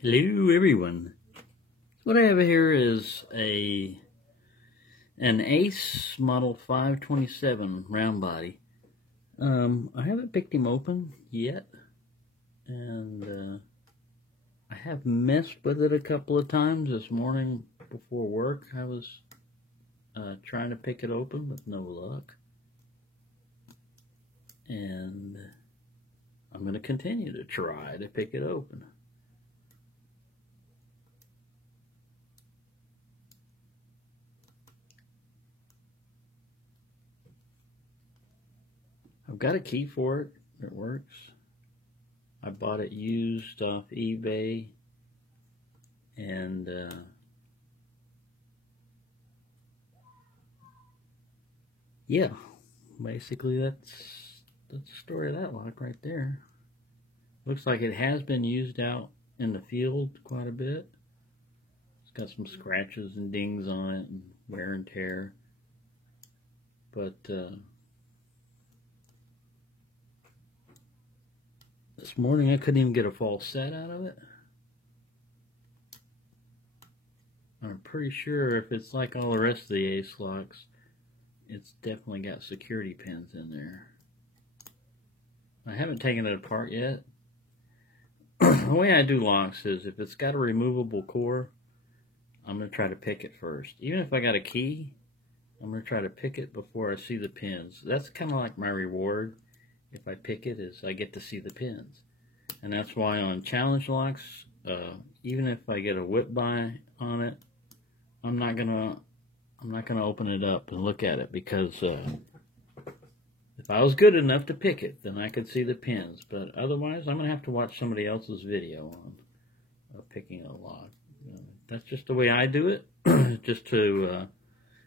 Hello everyone. What I have here is an Ace Model 527 round body. I haven't picked him open yet, and I have messed with it a couple of times. This morning before work I was trying to pick it open with no luck, and I'm going to continue to try to pick it open. I've got a key for it. It works. I bought it used off eBay, and yeah, basically that's the story of that lock right there. Looks like it has been used out in the field quite a bit. It's got some scratches and dings on it and wear and tear, but this morning I couldn't even get a false set out of it. I'm pretty sure if it's like all the rest of the Ace locks, it's definitely got security pins in there. I haven't taken it apart yet. The way I do locks is if it's got a removable core, I'm going to try to pick it first. Even if I got a key, I'm going to try to pick it before I see the pins. That's kind of like my reward. If I pick it, is I get to see the pins. And that's why on challenge locks, even if I get a whip by on it, I'm not gonna open it up and look at it, because if I was good enough to pick it, then I could see the pins. But otherwise, I'm gonna have to watch somebody else's video on picking a lock. That's just the way I do it, just to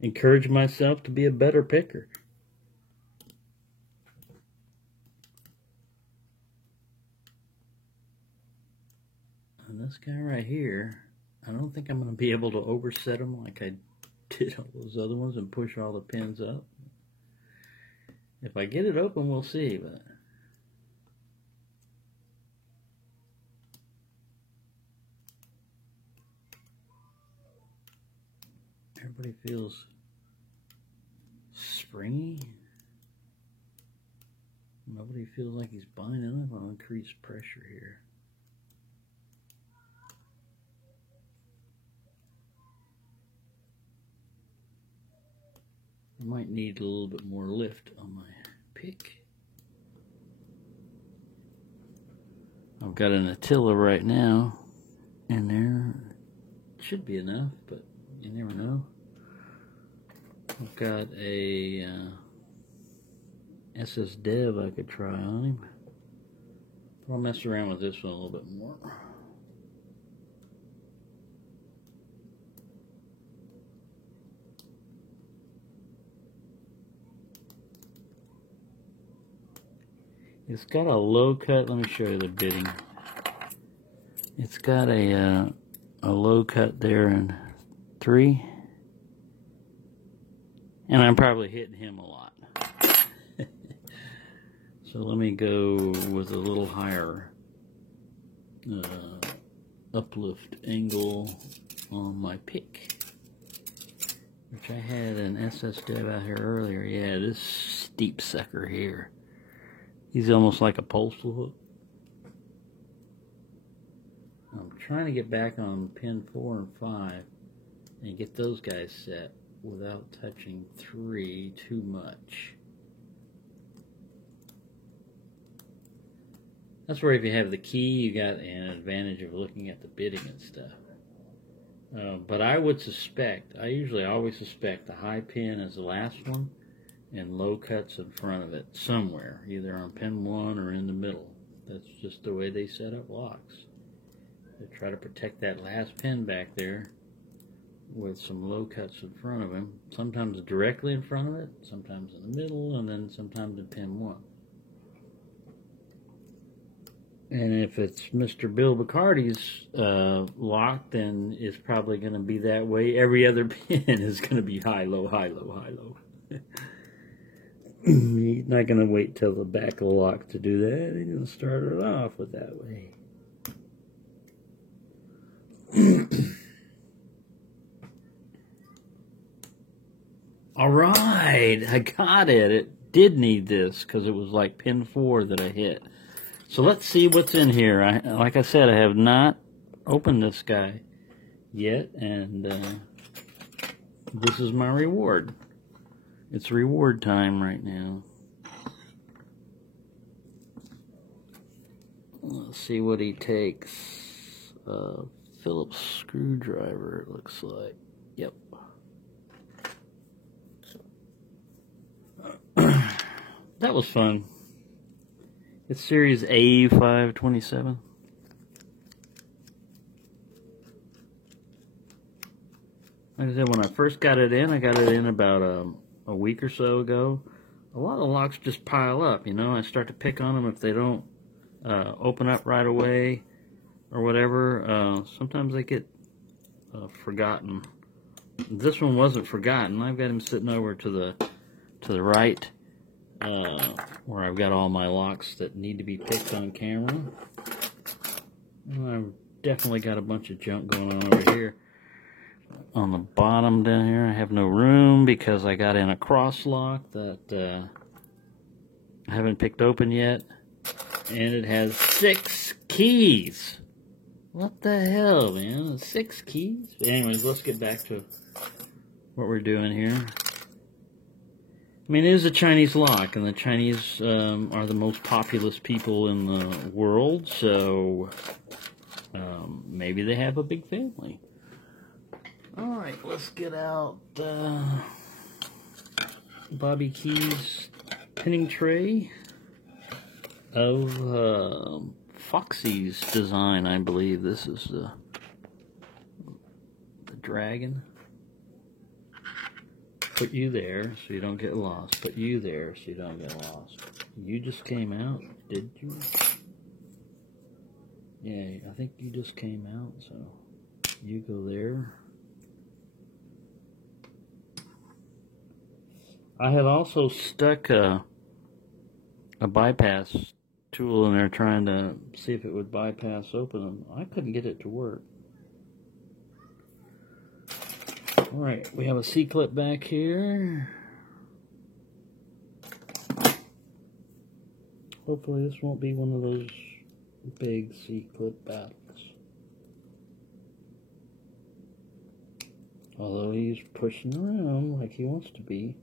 encourage myself to be a better picker. And this guy right here, I don't think I'm going to be able to overset him like I did all those other ones and push all the pins up. If I get it open, we'll see. But everybody feels springy. Nobody feels like he's binding up. I'll increase pressure here. I might need a little bit more lift on my pick. I've got an Attila right now in there. Should be enough, but you never know. I've got a SS Dev I could try on him. I'll mess around with this one a little bit more. It's got a low cut. Let me show you the bitting. It's got a low cut there in 3, and I'm probably hitting him a lot. So let me go with a little higher uplift angle on my pick, which I had an SS Dev out here earlier. Yeah, this steep sucker here. He's almost like a postal hook. I'm trying to get back on pin 4 and 5 and get those guys set without touching 3 too much. That's where if you have the key, you got an advantage of looking at the bitting and stuff. But I would suspect, I usually always suspect the high pin is the last one, and low cuts in front of it somewhere, either on pin 1 or in the middle. That's just the way they set up locks. They try to protect that last pin back there with some low cuts in front of him, sometimes directly in front of it, sometimes in the middle, and then sometimes in pin 1. And if it's Mr. Bill Bacardi's lock, then it's probably going to be that way. Every other pin is going to be high, low, high, low, high, low. He's not going to wait till the back of the lock to do that. He's going to start it off with that way. All right, I got it. It did need this because it was like pin 4 that I hit. So let's see what's in here. Like I said, I have not opened this guy yet, and this is my reward. It's reward time right now. Let's see what he takes. Phillips screwdriver, it looks like. Yep. That was fun. It's series A527. Like I said, when I first got it in, I got it in about a week or so ago. A lot of locks just pile up, you know. I start to pick on them if they don't open up right away or whatever. Sometimes they get forgotten. This one wasn't forgotten. I've got him sitting over to the right, where I've got all my locks that need to be picked on camera. And I've definitely got a bunch of junk going on over here. On the bottom down here, I have no room because I got in a cross lock that I haven't picked open yet. And it has 6 keys. What the hell, man? 6 keys? But anyways, let's get back to what we're doing here. I mean, it is a Chinese lock, and the Chinese are the most populous people in the world, so maybe they have a big family. Alright, let's get out Bobby Key's pinning tray of Foxy's design, I believe. This is the dragon. Put you there so you don't get lost. Put you there so you don't get lost. You just came out, did you? Yeah, I think you just came out, so you go there. I had also stuck a bypass tool in there trying to see if it would bypass open them. I couldn't get it to work. Alright, we have a C-clip back here. Hopefully this won't be one of those big C-clip battles. Although he's pushing around like he wants to be.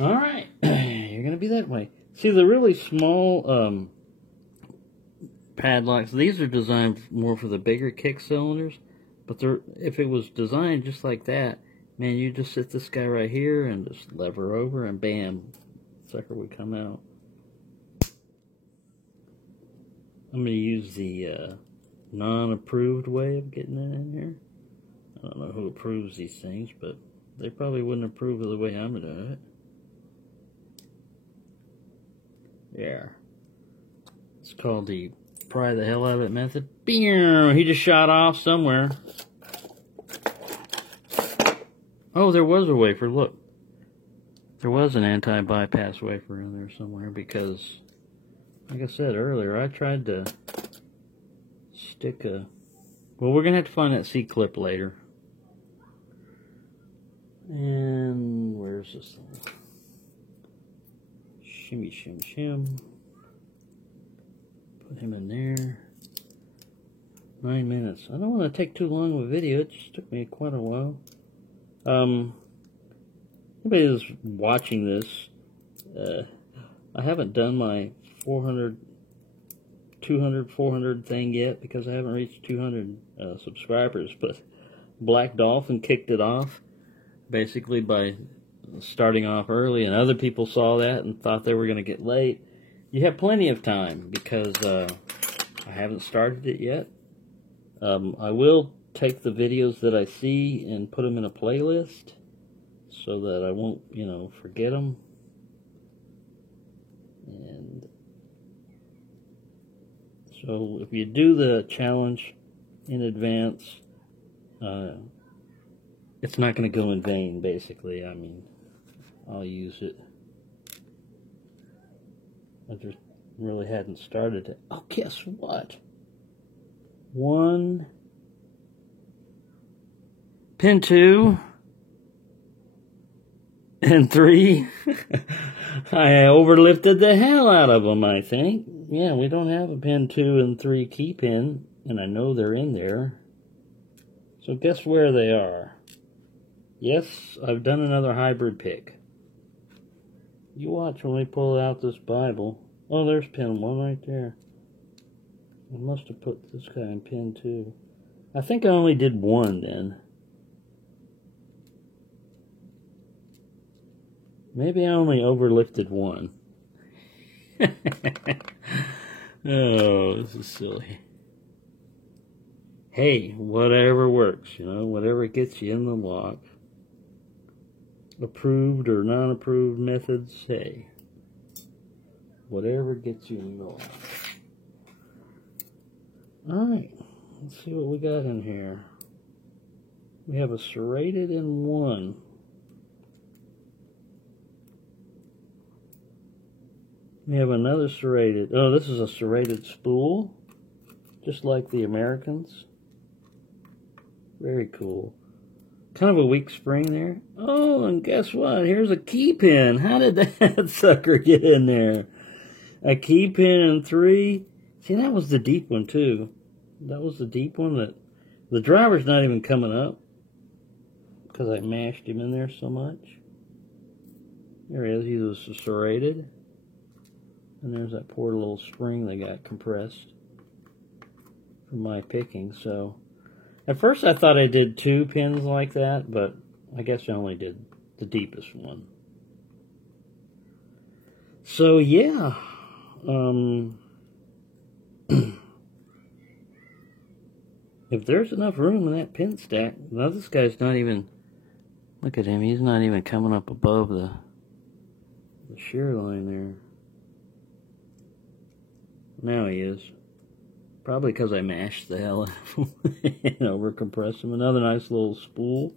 Alright, you're going to be that way. See, the really small padlocks, these are designed more for the bigger kick cylinders, but if it was designed just like that, man, you just sit this guy right here and just lever over and bam, sucker would come out. I'm going to use the non-approved way of getting it in here. I don't know who approves these things, but they probably wouldn't approve of the way I'm doing it. Yeah. It's called the pry the hell out of it method. Bam! He just shot off somewhere. Oh, there was a wafer. Look. There was an anti-bypass wafer in there somewhere because, like I said earlier, I tried to stick a... Well, we're going to have to find that C-clip later. And where's this thing? Shimmy, shim, shim. Put him in there. 9 minutes. I don't want to take too long of a video. It just took me quite a while. Anybody who's watching this, I haven't done my 200, 400 thing yet because I haven't reached 200 subscribers. But Black Dolphin kicked it off basically by starting off early, and other people saw that and thought they were going to get late. You have plenty of time because I haven't started it yet. I will take the videos that I see and put them in a playlist so that I won't, you know, forget them. And so if you do the challenge in advance, it's not going to go in vain, basically. I mean, I'll use it. I just really hadn't started it. Oh, guess what? 1, Pin 2 and 3. I overlifted the hell out of them, I think. Yeah, we don't have a pin 2 and 3 key pin, and I know they're in there. So guess where they are? Yes, I've done another hybrid pick. You watch when we pull out this Bible. Oh, there's pin 1 right there. I must have put this guy in pin 2. I think I only did 1 then. Maybe I only overlifted 1. Oh, this is silly. Hey, whatever works, you know, whatever gets you in the lock. Approved or non-approved methods, hey. Whatever gets you in the lock. Alright, let's see what we got in here. We have a serrated in 1. We have another serrated. Oh, this is a serrated spool, just like the Americans. Very cool. Kind of a weak spring there. Oh, and guess what? Here's a key pin. How did that sucker get in there? A key pin in 3. See, that was the deep one, too. That was the deep one that the driver's not even coming up because I mashed him in there so much. There he is. He was serrated. And there's that poor little spring that got compressed from my picking. So at first I thought I did 2 pins like that, but I guess I only did the deepest one. So yeah, if there's enough room in that pin stack, now this guy's not even, look at him, he's not even coming up above the shear line there. Now he is. Probably because I mashed the hell out of him and over-compressed him. Another nice little spool.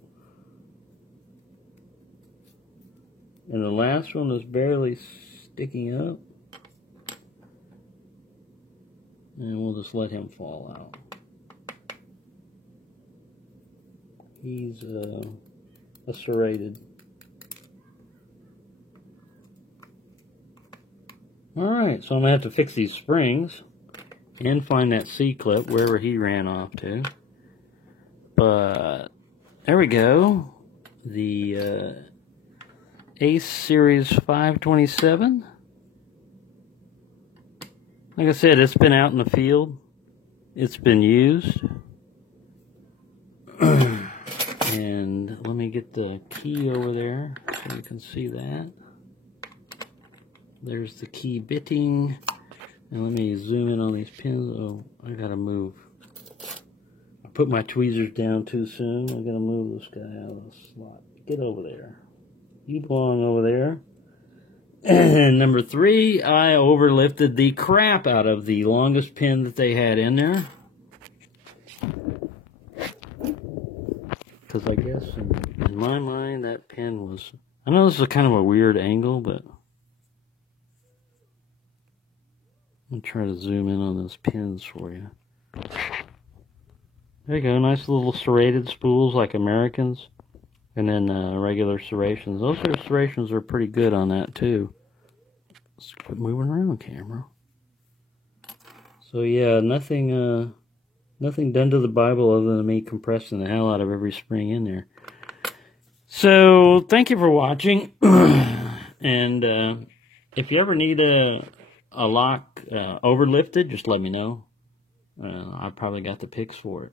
And the last one is barely sticking up. And we'll just let him fall out. He's a serrated. Alright, so I'm going to have to fix these springs and find that C-clip wherever he ran off to. But there we go. The Ace Series 527. Like I said, it's been out in the field. It's been used. And let me get the key over there so you can see that. There's the key bitting. And let me zoom in on these pins. Oh, I gotta move. I put my tweezers down too soon. I gotta move this guy out of the slot. Get over there. You belong over there. And number 3, I overlifted the crap out of the longest pin that they had in there. Because I guess in my mind that pin was, I know this is kind of a weird angle, but I'll try to zoom in on those pins for you. There you go, nice little serrated spools like Americans. And then regular serrations. Those serrations are pretty good on that too. Let's quit moving around, camera. So yeah, nothing done to the Bible other than me compressing the hell out of every spring in there. So thank you for watching. And if you ever need a lock overlifted, just let me know. I probably got the picks for it.